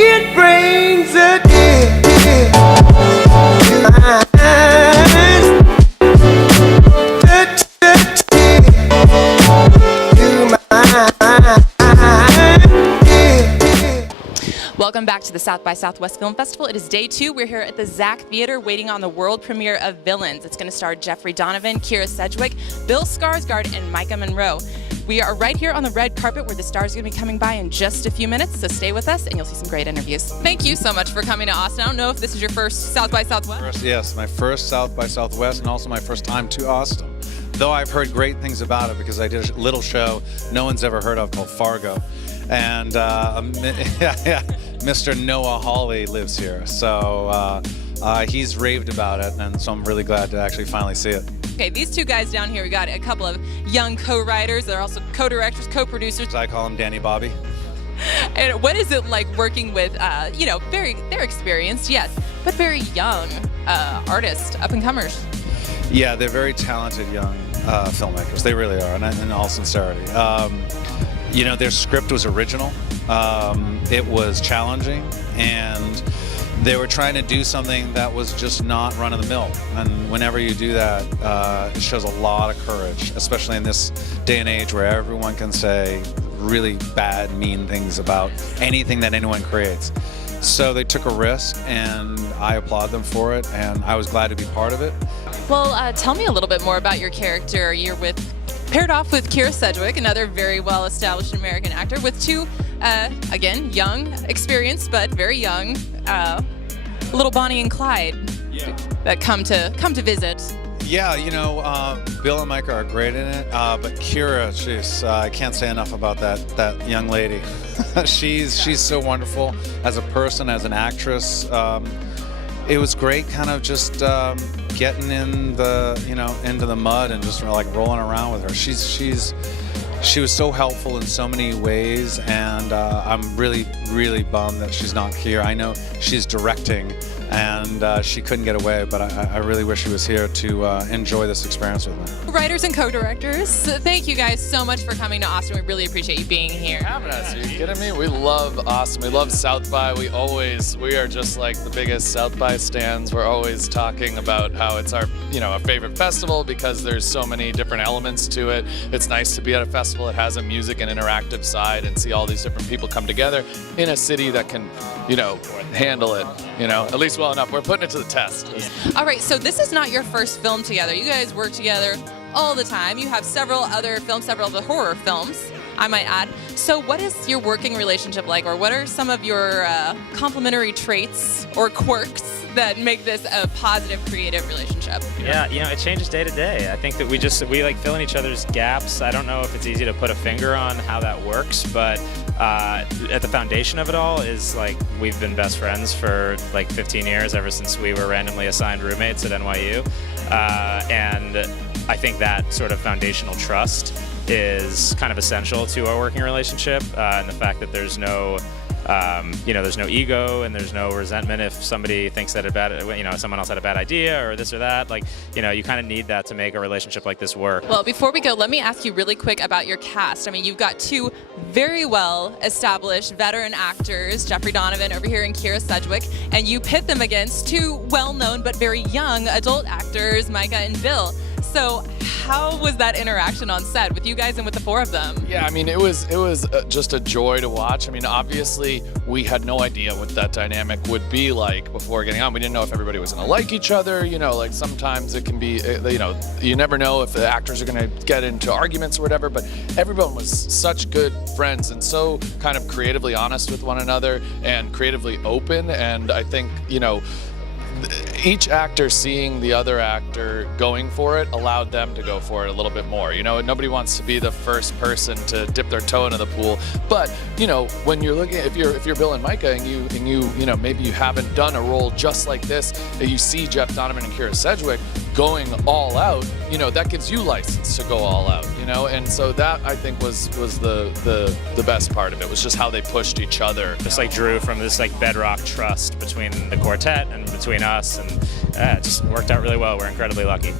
It brings a tear to my eyes. Welcome back to the South by Southwest Film Festival. It is day 2. We're here at the Zach Theater waiting on the world premiere of Villains. It's going to star Donovan, Kyra Sedgwick, Bill Skarsgard, and Maika Monroe. We are right here on the red carpet where the stars are going to be coming by in just a few minutes, so stay with us and you'll see some great interviews. Thank you so much for coming to Austin. I don't know if this is your first South by Southwest. Yes, my first South by Southwest and also my first time to Austin. Though I've heard great things about it because I did a little show no one's ever heard of called Fargo. And Mr. Noah Hawley lives here, so he's raved about it, and so I'm really glad to actually finally see it. Okay, these two guys down here, we got a couple of young co-writers. They're also co-directors, co-producers. I call him Danny Bobby. And what is it like working with, they're experienced, yes, but very young artists, up-and-comers? Yeah, they're very talented young filmmakers. They really are, and in all sincerity. Their script was original. It was challenging, and they were trying to do something that was just not run-of-the-mill. And whenever you do that, it shows a lot of courage, especially in this day and age where everyone can say really bad, mean things about anything that anyone creates. So they took a risk, and I applaud them for it, and I was glad to be part of it. Well, tell me a little bit more about your character. You're paired off with Kyra Sedgwick, another very well-established American actor, with two, again, young, experienced, but very young, little Bonnie and Clyde that come to visit. Yeah, Bill and Maika are great in it, but Kyra, jeez, I can't say enough about that young lady. she's so wonderful as a person, as an actress. It was great, kind of just getting in into the mud and just like rolling around with her. She was so helpful in so many ways, and I'm really, really bummed that she's not here. I know she's directing, and she couldn't get away, but I really wish she was here to enjoy this experience with me. Writers and co-directors, thank you guys so much for coming to Austin. We really appreciate you being here. Having us. Are you kidding me? We love Austin. We love South by. We are just like the biggest South by stans. We're always talking about how it's our favorite festival because there's so many different elements to it. It's nice to be at a festival that has a music and interactive side and see all these different people come together in a city that can, handle it, at least well enough. We're putting it to the test. All right, so this is not your first film together. You guys work together all the time. You have several other films, several of the horror films, I might add. So what is your working relationship like, or what are some of your complementary traits or quirks that make this a positive, creative relationship? Yeah, it changes day to day. I think that we like fill in each other's gaps. I don't know if it's easy to put a finger on how that works, but at the foundation of it all is like we've been best friends for like 15 years, ever since we were randomly assigned roommates at NYU. And I think that sort of foundational trust is kind of essential to our working relationship, and the fact that there's no ego and there's no resentment if somebody thinks that someone else had a bad idea or this or that. You kind of need that to make a relationship like this work. Well, before we go, let me ask you really quick about your cast. I mean, you've got two very well-established veteran actors, Donovan over here and Kyra Sedgwick, and you pit them against two well-known but very young adult actors, Maika and Bill. So how was that interaction on set with you guys and with the four of them? Yeah, I mean, it was just a joy to watch. I mean, obviously, we had no idea what that dynamic would be like before getting on. We didn't know if everybody was going to like each other. Like sometimes it can be, you never know if the actors are going to get into arguments or whatever, but everyone was such good friends and so kind of creatively honest with one another and creatively open. And I think, each actor seeing the other actor going for it allowed them to go for it a little bit more. Nobody wants to be the first person to dip their toe into the pool. But when you're looking, if you're Bill and Maika and you maybe you haven't done a role just like this, you see Donovan and Kyra Sedgwick going all out. That gives you license to go all out. And so that I think was the best part of it, was just how they pushed each other. Just drew from this bedrock trust between the quartet and between us, and it just worked out really well. We're incredibly lucky.